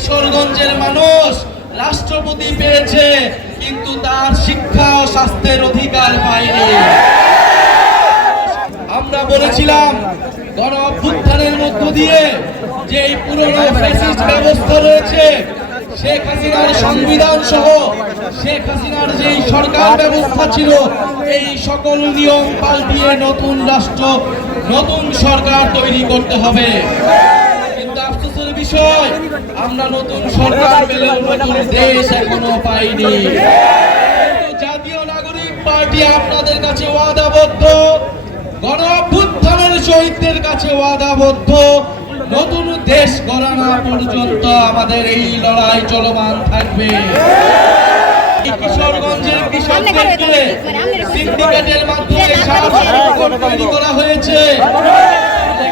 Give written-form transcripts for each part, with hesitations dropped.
কিশোরগঞ্জের মানুষ রাষ্ট্রপতি পেয়েছে, কিন্তু তার শিক্ষা ও স্বাস্থ্যের অধিকার পায়নি। আমরা বলেছিলাম গণ অভ্যুত্থানের মধ্য দিয়ে যে এই পুরনো ফ্যাসিস্ট ব্যবস্থা রয়েছে, শেখ হাসিনার সংবিধান সহ শেখ হাসিনার যেই সরকার ব্যবস্থা ছিল, এই সকল নিয়ম পাল্টিয়ে নতুন রাষ্ট্র, নতুন সরকার তৈরি করতে হবে। কিন্তু আফসোসের বিষয়, আমরা নতুন সরকার পেলেও নতুন দেশ এখনো পাইনি। জাতীয় নাগরিক পার্টি আপনাদের কাছে ওয়াদাবদ্ধ, গণ অভ্যুত্থানের শহীদদের কাছে ওয়াদাবদ্ধ, নতুন দেশ গড়া না পর্যন্ত আমাদের এই লড়াই চলমান থাকবে। কিশোরগঞ্জের কৃষকদেরকে সিন্ডিকেটের মাধ্যমে তৈরি করা হয়েছে।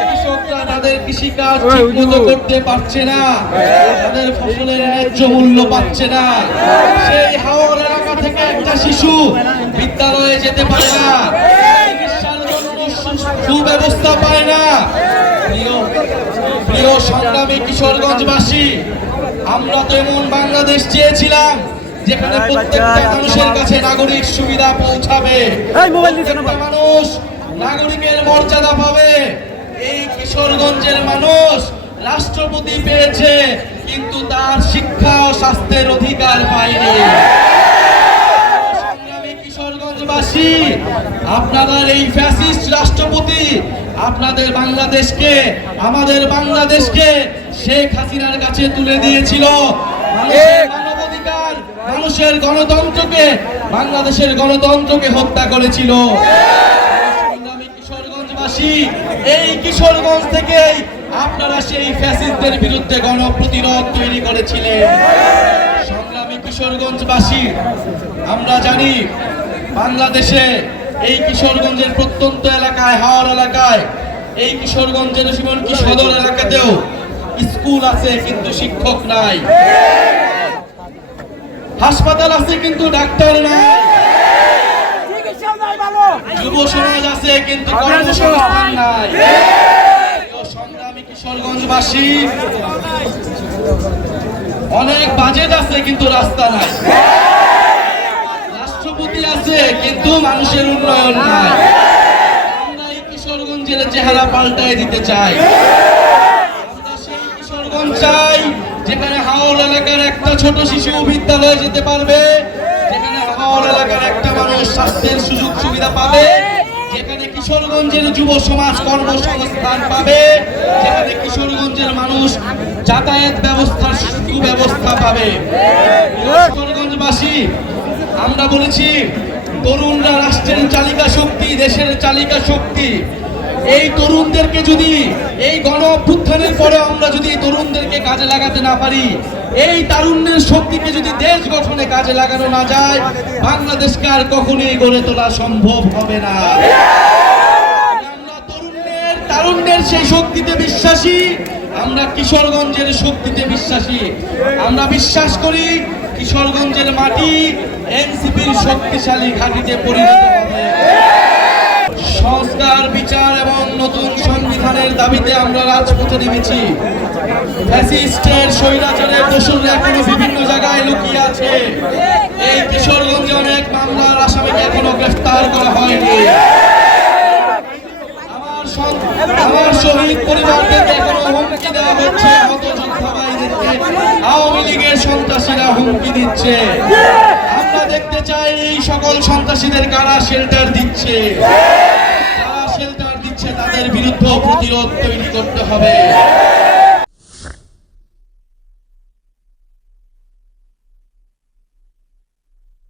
কৃষকরা তাদের কৃষিকাজ ঠিকমতো করতে পারছে না, তাদের ফসলের ন্যায্য মূল্য পাচ্ছে না। সেই হাওর এলাকা থেকে একটা শিশু বিদ্যালয়ে যেতে পারে না, চিকিৎসার জন্য সুব্যবস্থা পায় না। প্রিয় সংগ্রামী কিশোরগঞ্জবাসী, আমরা তো এমন বাংলাদেশ চেয়েছিলাম যেখানে প্রত্যেকটা মানুষের কাছে নাগরিক সুবিধা পৌঁছাবে, প্রত্যেকটা মানুষ নাগরিকের মর্যাদা পাবে। এই কিশোরগঞ্জের মানুষ রাষ্ট্রপতি পেয়েছে, কিন্তু তার শিক্ষা ও স্বাস্থ্যের অধিকার পায়নি। সংগ্রামী কিশোরগঞ্জবাসী, আপনাদের এই ফ্যাসিস্ট রাষ্ট্রপতি আপনাদের বাংলাদেশকে, আমাদের বাংলাদেশকে শেখ হাসিনার কাছে তুলে দিয়েছিল। মানুষের মানবাধিকার, মানুষের গণতন্ত্রকে, বাংলাদেশের গণতন্ত্রকে হত্যা করেছিল। কিশোরগঞ্জবাসী, এই কিশোরগঞ্জ থেকে আপনারা সেই ফ্যাসিস্টদের বিরুদ্ধে গণপ্রতিরোধ তৈরি করেছিলেন। সংগ্রামী কিশোরগঞ্জবাসী, আমরা জানি বাংলাদেশে এই কিশোরগঞ্জের প্রত্যন্ত এলাকায়, হাওর এলাকায়, এই কিশোরগঞ্জের এমনকি সদর এলাকাতেও স্কুল আছে কিন্তু শিক্ষক নাই, হাসপাতাল আছে কিন্তু ডাক্তার নাই, যুব সমাজ আছে কিন্তু কর্মসংস্থান নাই। সংগ্রামী কিশোরগঞ্জবাসী, অনেক বাজেট আছে কিন্তু রাস্তা নাই, রাষ্ট্রপতি আছে কিন্তু মানুষের উন্নয়ন নাই। আমরা এই কিশোরগঞ্জের চেহারা পাল্টায় দিতে চাই। আমরা সেই কিশোরগঞ্জ চাই যেখানে হাওর এলাকার একটা ছোট শিশু বিদ্যালয়ে যেতে পারবে, যেখানে হাওর এলাকার একটা মানুষ স্বাস্থ্যের সুযোগ সুবিধা পাবে, যেখানে কিশোরগঞ্জের যুব সমাজ কর্মসংস্থান পাবে, যেখানে কিশোরগঞ্জের মানুষ যাতায়াত ব্যবস্থার সুব্যবস্থা পাবে। কিশোরগঞ্জবাসী, আমরা বলেছি তরুণরা রাষ্ট্রের চালিকা শক্তি, দেশের চালিকা শক্তি। এই তরুণদেরকে যদি এই গণ অভ্যুত্থানের পরে আমরা যদি তরুণদেরকে কাজে লাগাতে না পারি, এই তারুণ্যের শক্তিকে যদি দেশ গঠনে কাজে লাগানো না যায়, বাংলাদেশকে আর কখনোই গড়ে তোলা সম্ভব হবে না। আমরা তারুণ্যের সেই শক্তিতে বিশ্বাসী, আমরা কিশোরগঞ্জের শক্তিতে বিশ্বাসী। আমরা বিশ্বাস করি কিশোরগঞ্জের মাটি এনসিপির শক্তিশালী ঘাঁটিতে পরিণত হবে। সংস্কার, বিচার এবং নতুন সংবিধানের দাবিতে আমরা রাজপথে নেমেছি। ফ্যাসিস্টের স্বৈরাচারের দোষররা এখনো বিভিন্ন জায়গায় লুকিয়ে আছে। এই কিশোরগঞ্জে অনেক মামলার আসামিকে এখনো গ্রেফতার করা হয়নি। আমার শহীদ পরিবারকে এখনো হুমকি দেওয়া হচ্ছে, হতযোদ্ধা ভাইদেরকে আওয়ামী লীগের সন্ত্রাসীরা হুমকি দিচ্ছে। আমরা দেখতে চাই এই সকল সন্ত্রাসীদের কারা শেল্টার দিচ্ছে, তাদের বিরুদ্ধে প্রতিরোধ তৈরি করতে হবে।